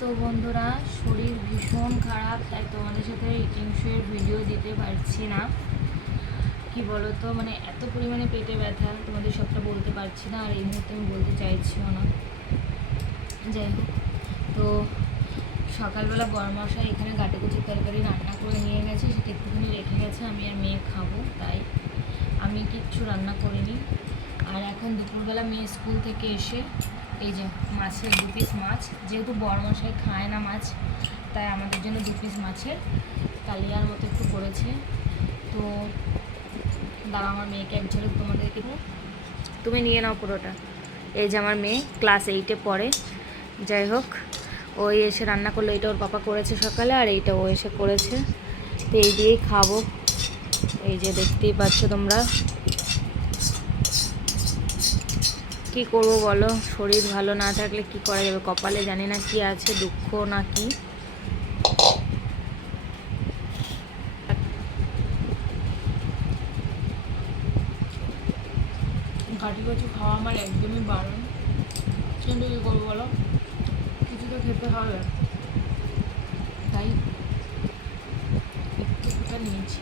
তো বন্ধুরা, শরীর ভীষণ খারাপ, তাই তোমাদের সাথে ইটিং শোয়ের ভিডিও দিতে পারছি না। কি বলো তো, মানে এত পরিমাণে পেটে ব্যথা, তোমাদের সবটা বলতে পারছি না, আর এই মুহূর্তে আমি বলতে চাইছিও না। যাই হোক, তো সকালবেলা বড়মশাই এখানে গাঁটেকুচির তরকারি রান্না করে নিয়ে গেছে, সেটা একটুখানি রেখে গেছে, আমি আর মেয়ে খাবো, তাই আমি কিচ্ছু রান্না করিনি। আর এখন দুপুরবেলা মেয়ে স্কুল থেকে এসে এই যে মাছের 2 পিস মাছ, যেহেতু বড়মশাই খায় না মাছ, তাই আমাদের জন্য 2 পিস মাছের কালিয়ার মতো একটু করেছে। তো দাঁড়া, আমার মেয়েকে এক ঝলক তোমাদেরকে তুমি নিয়ে নাও পুরোটা। এই যে আমার মেয়ে ক্লাস 8-এ পড়ে। যাই হোক, ওই এসে রান্না করলো, এটা ওর পাপা করেছে সকালে, আর এইটা ও এসে করেছে। তো এই দিয়েই খাবো। এই যে দেখতেই পাচ্ছ তোমরা। কি করব বলো, শরীর ভালো না থাকলে কি করা যাবে, কপালে জানি না কি আছে, দুঃখ না কি। গাঠি কচু খাওয়া আমার একদমই বারণ, কিন্তু কী করবো বলো, কিছু তো খেতে হবে, তাই একটু নিয়েছি।